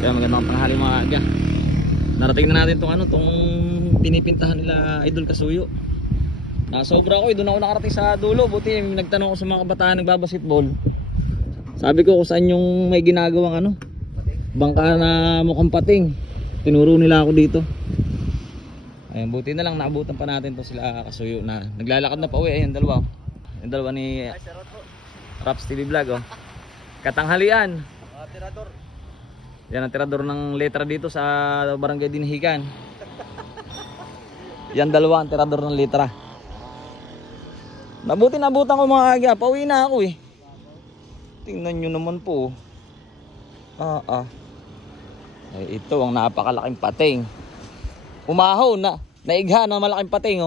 Kaya magandang tanghali mga aga. Narating na natin tong pinipintahan nila Idol Kasuyo. Nasobra ko, doon ako nakarating sa dulo. Buti nagtanong ko sa mga kabataan nagbabasketball. Sabi ko kung saan yung may ginagawang bangka na mukhang pating. Tinuro nila ako dito. Ayun, buti na lang naabutan pa natin to sila Kasuyo na naglalakad na pa uwi. Ayun, dalawa. Yung dalawa ni Raps TV Vlog Katanghalian. Tirador. Yan ang tirador ng letra dito sa Barangay Dinahican. Yan dalawa ang tirador ng letra. Nabutan ko mga aga. Pauwi na ako eh. Tingnan nyo naman po. Ay, ito ang napakalaking pating. Umahaw na. Naigha ng malaking pating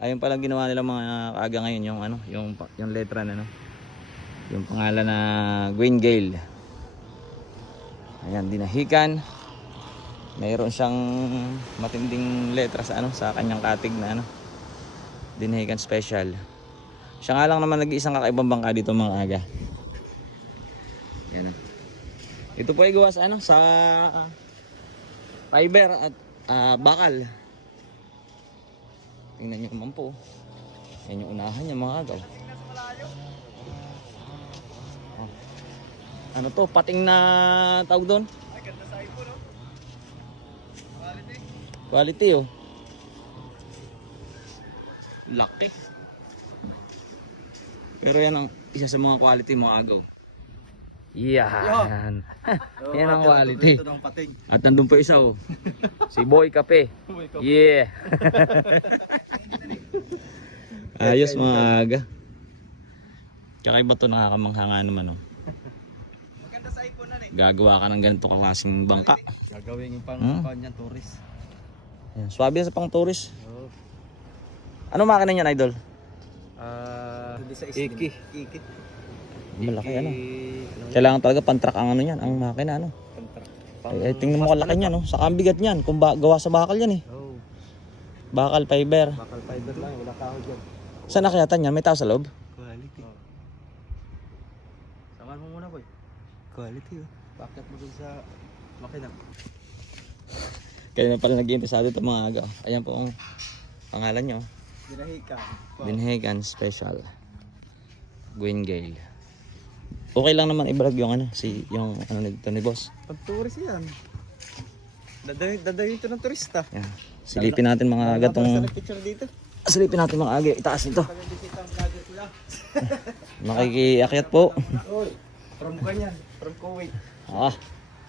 Ayun palang ginawa nila mga aga ngayon yung letra na yung pangalan na Gwen Gale. Ayan, Dinahican. Mayroon siyang matinding letra sa kanyang katig na Dinahican Special. Siya nga lang naman nag-iisang kakaibang bangka dito mga aga. Ayan. Ito po ay gawa sa fiber at bakal. Tingnan nyo naman po. Yan yung unahan niya mga aga. Ano to? Pating na tawag doon? Ay, ganda sa iPhone, no? Quality Laki. Pero yan ang isa sa mga quality mga agaw. Yan. Yan ang quality. At nandun po isa si Boy Kape. Yeah. Ayos mga aga. Kakaiba to, nakakamangha nga naman Maganda sa iPhone na Gagawa ka ng ganito klaseng bangka. Gagawin yung pang kanyang tourist. Yan. Swabe sa pang tourist. Ano makina niyan, Idol? Iki. Malaki Kailangan talaga pan-truck ang ang makina Ay, tingnan mo kalaki niyan Saka ang bigat niyan kung gawa sa bakal yan Bakal fiber. Bakal fiber lang, wala kahoy dyan. Saan nakayatan yan? May tao sa loob? Quality. Saman mo muna, boy. Quality Bakit mo dun sa makina? Kaya na pala nag-iintisado ito mga aga. Ayan po ang pangalan nyo. Dinahican. Dinahican Special Gwen Gale. Okay lang naman i-vlog yung yung nito ni boss. Pag-tourist yan. Dadayo ito ng turista. Yan. Silipin natin mga aga tong. Picture dito. Silipin natin mga aga. Itaas nito. Makikiakyat po. From Kanyan. From Kuwait.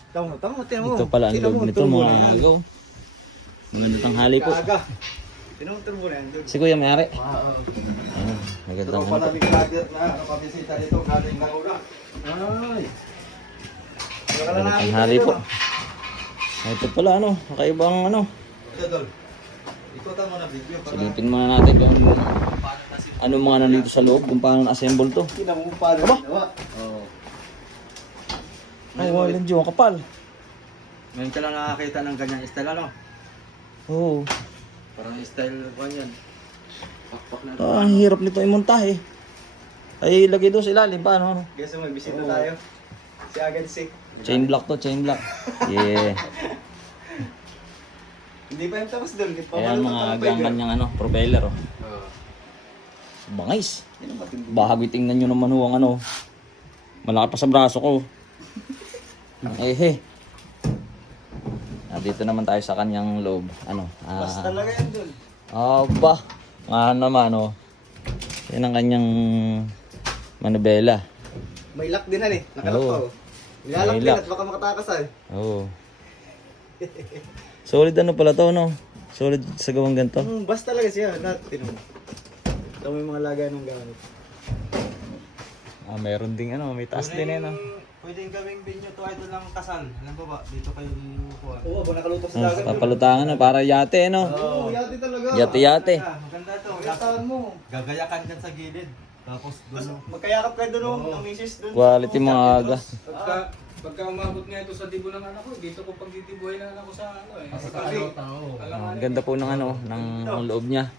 Tama. Ito pala ang loob nito mga aga. Magandang tanghali po. Tinuturo mo na yan doon. Si Kuya may-ari. Ito Magandang pa namin vlogger na nakabisita dito galing ng una. Ay. Magandang tanghali po. Ito pala kakaibang Ito doon. Ikutan mo na video. Silipin muna natin kung ano mga nandito sa loob, kung paano na-assemble to. Tingnan mo paano ginawa. Ay, walang Diyo, kapal. Ngayon ka lang nakakita ng ganyang style Oo. Parang style ko yan. Pakpak na. Ang hirap nito imontahe. Ay, ilagay doon sa ilalim. Paano? Guys, may bisita tayo. Si Agad Sick. Chain block to, chain block. Yeah. Hindi pa yung tapos doon. Ayan mga gangkan niyang propeller. Bangais. Bahagi tingnan nyo naman ang malaki pa sa braso ko. Dito naman tayo sa kanyang loob. Basta talaga yan doon. Aba. Nga naman yan ang kanyang manubela. May lock din Nakalak pa Nilalak din at baka makatakas Oo. Solid pala to Solid sa gawang ganito. Basta talaga siya. Tingnan mo. Ito may mga lagay ng gamit. Meron ding may taas din Pwedeng gawing binyo to idol ng kasal. Alam ba dito kayo kuha. Oo, nakalutong sa dagat. Papalutangan para yate Oo, yate talaga. Yate. Maganda to. Gataan mo. Gagayakan dyan sa gilid. Tapos doon. Magkayakap kayo doon ng misis doon. Quality mga aga. Pagka umabot nga ito sa dibo ng anak ko, dito ko pagdidibuhay ng anak ko sa Ang ganda po ng ng loob niya.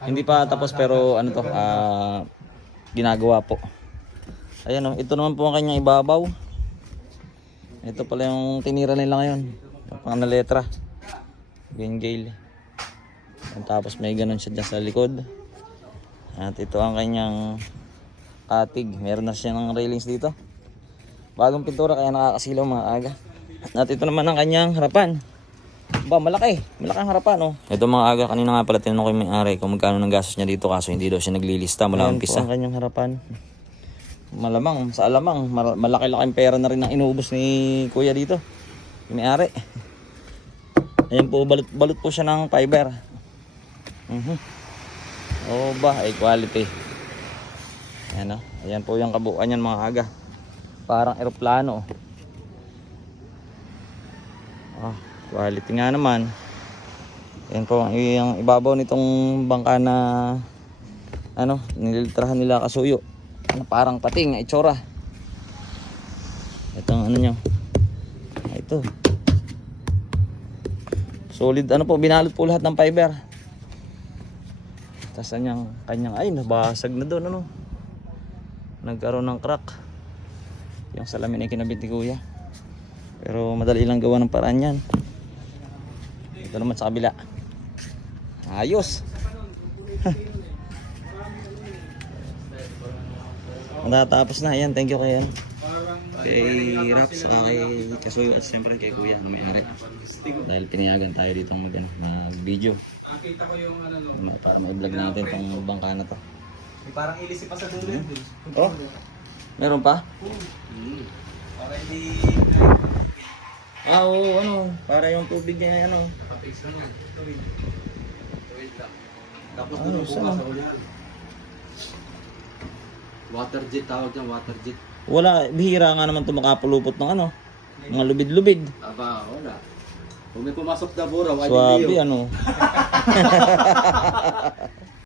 Hindi pa tapos pero ginagawa po. Ayan ito naman po ang kanyang ibabaw. Ito pala yung tinira nila ngayon. Pang na letra. Green Gale. Tapos may ganun siya dyan sa likod. At ito ang kanyang atig. Meron na siya ng railings dito. Bagong pintura kaya nakakasilaw mga aga. At ito naman ang kanyang harapan. Ba, malaki. Malaki ang harapan, oh. Ito mga aga, kanina nga pala tinanong ko yung may-ari kung magkano ng gastos niya dito kaso hindi daw siya naglilista mula umpisa. Ang kanyang harapan. Malamang, sa alamang, malaki-laking pera na rin ang inuubos ni kuya dito. Yung may-ari. Ayan po, balot po siya ng fiber. Oh ba, ay quality. Ayan, oh. Ayan po yung kabuuan yan mga aga. Parang eroplano. Oh, quality nga naman. Ayan po yung ibabaw nitong bangka na ano, nililtrahan nila Kasuyo. Ano, parang pating itsura. Itong ano nyo. Ito. Solid ano po, binalot po lahat ng fiber. Tapos kanyang ay nabasag na doon ano. Nagkaroon ng crack. Yung salamin ay kinabit ni kuya. Pero madali lang gawa ng paraan yan. Ito naman sa kabila. Ayos. Matatapos na. Ayan, thank you kay Raps, kay Kasuyo at siyempre kay kuya na may-ari. Dahil pinayagan tayo dito mag-video. Nakita ko yung ano no. Para ma-vlog natin itong bangka na to. May parang ilisi pa sa dulo yun. Oh, meron pa? Para hindi... Ah, oo, ano, para yung tubig niya, ano. Kapix lang yan. Tuwid lang. Tapos Ano, doon saan? bukas sa ulan. Water jet tawag dyan, water jet. Wala, bihira nga naman ito makapulupot ng ano, mga lubid-lubid. Aba, wala. Kung may pumasok na buraw, ay Swabe, hindi ano.